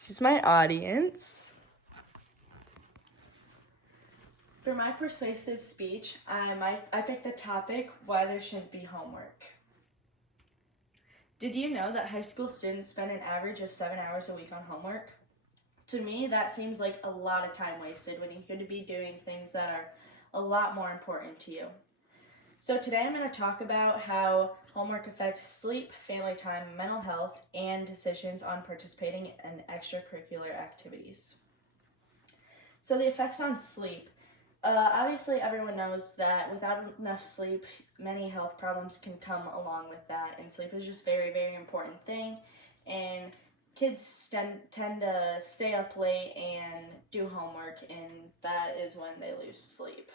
This is my audience. For my persuasive speech, I picked the topic, why there shouldn't be homework. Did you know that high school students spend an average of 7 hours a week on homework? To me, that seems like a lot of time wasted when you could be doing things that are a lot more important to you. So today I'm going to talk about how homework affects sleep, family time, mental health, and decisions on participating in extracurricular activities. So the effects on sleep. Obviously, everyone knows that without enough sleep, many health problems can come along with that, and sleep is just a very, very important thing. And kids tend to stay up late and do homework, and that is when they lose sleep.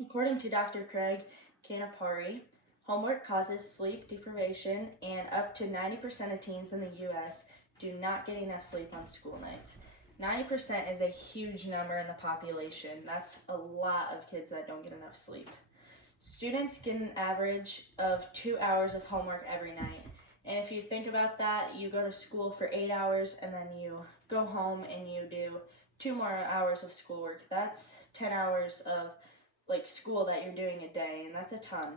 According to Dr. Craig Canapari, homework causes sleep deprivation, and up to 90% of teens in the U.S. do not get enough sleep on school nights. 90% is a huge number in the population. That's a lot of kids that don't get enough sleep. Students get an average of 2 hours of homework every night. And if you think about that, you go to school for 8 hours and then you go home and you do 2 more hours of schoolwork. That's 10 hours of school that you're doing a day, and that's a ton.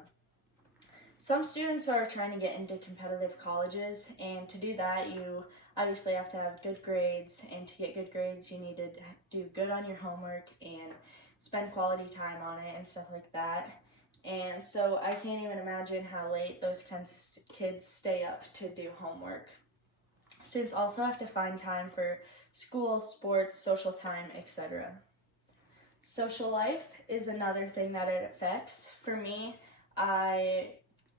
Some students are trying to get into competitive colleges, and to do that, you obviously have to have good grades, and to get good grades, you need to do good on your homework and spend quality time on it and stuff like that. And so I can't even imagine how late those kinds of kids stay up to do homework. Students also have to find time for school, sports, social time, etc. Social life is another thing that it affects. For me, I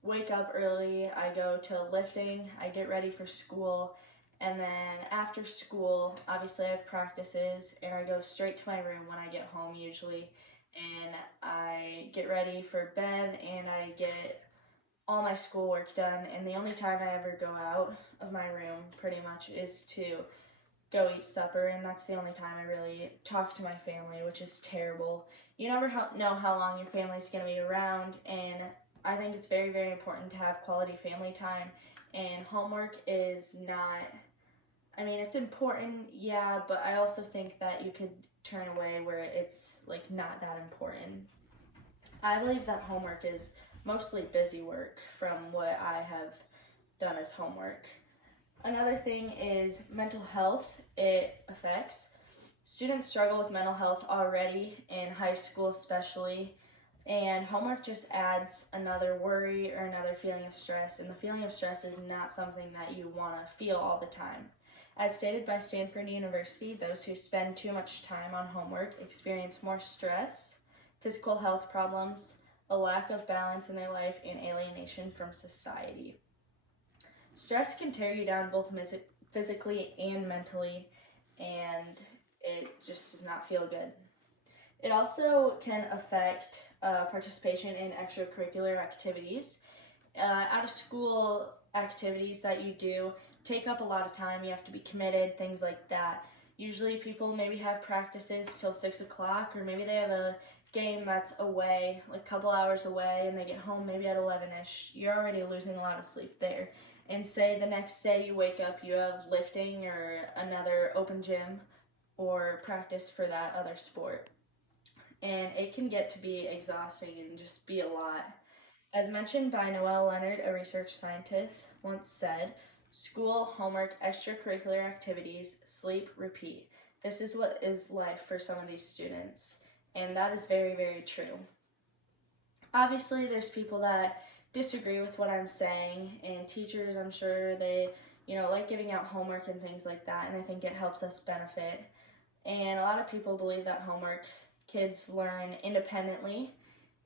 wake up early, I go to lifting, I get ready for school, and then after school, obviously I have practices, and I go straight to my room when I get home usually, and I get ready for bed, and I get all my schoolwork done, and the only time I ever go out of my room pretty much is to go eat supper, and that's the only time I really talk to my family, which is terrible. You never know how long your family's going to be around, and I think it's very, very important to have quality family time, and homework is not, it's important, yeah, but I also think that you could turn away where it's not that important. I believe that homework is mostly busy work from what I have done as homework. Another thing is mental health. It affects. Students struggle with mental health already, in high school especially, and homework just adds another worry or another feeling of stress, and the feeling of stress is not something that you want to feel all the time. As stated by Stanford University, those who spend too much time on homework experience more stress, physical health problems, a lack of balance in their life, and alienation from society. Stress can tear you down both physically and mentally, and it just does not feel good. It also can affect participation in extracurricular activities. Out of school activities that you do take up a lot of time. You have to be committed, things like that. Usually people maybe have practices till 6 o'clock, or maybe they have a game that's away, a couple hours away, and they get home maybe at 11ish. You're already losing a lot of sleep there. And say the next day you wake up, you have lifting or another open gym or practice for that other sport. And it can get to be exhausting and just be a lot. As mentioned by Noelle Leonard, a research scientist, once said, school, homework, extracurricular activities, sleep, repeat. This is what is life for some of these students. And that is very, very true. Obviously, there's people that disagree with what I'm saying, and teachers, I'm sure they, like giving out homework and things like that, and I think it helps us benefit. And a lot of people believe that homework kids learn independently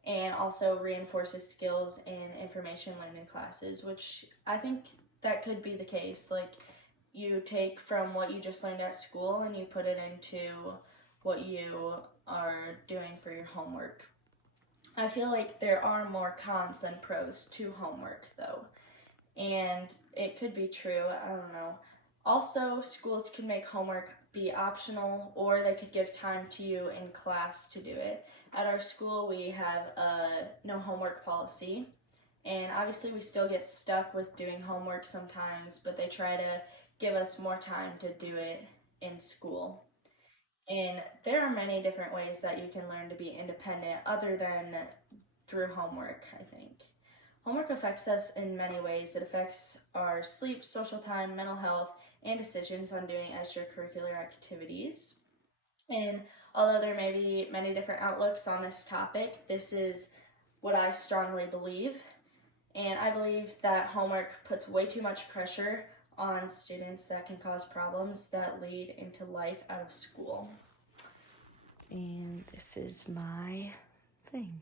and also reinforces skills in information learning classes, which I think that could be the case. You take from what you just learned at school and you put it into what you are doing for your homework. I feel like there are more cons than pros to homework, though, and it could be true, I don't know. Also, schools could make homework be optional, or they could give time to you in class to do it. At our school, we have a no homework policy, and obviously we still get stuck with doing homework sometimes, but they try to give us more time to do it in school. And there are many different ways that you can learn to be independent other than through homework, I think. Homework affects us in many ways. It affects our sleep, social time, mental health, and decisions on doing extracurricular activities. And although there may be many different outlooks on this topic, this is what I strongly believe. And I believe that homework puts way too much pressure on students that can cause problems that lead into life out of school. And this is my thing.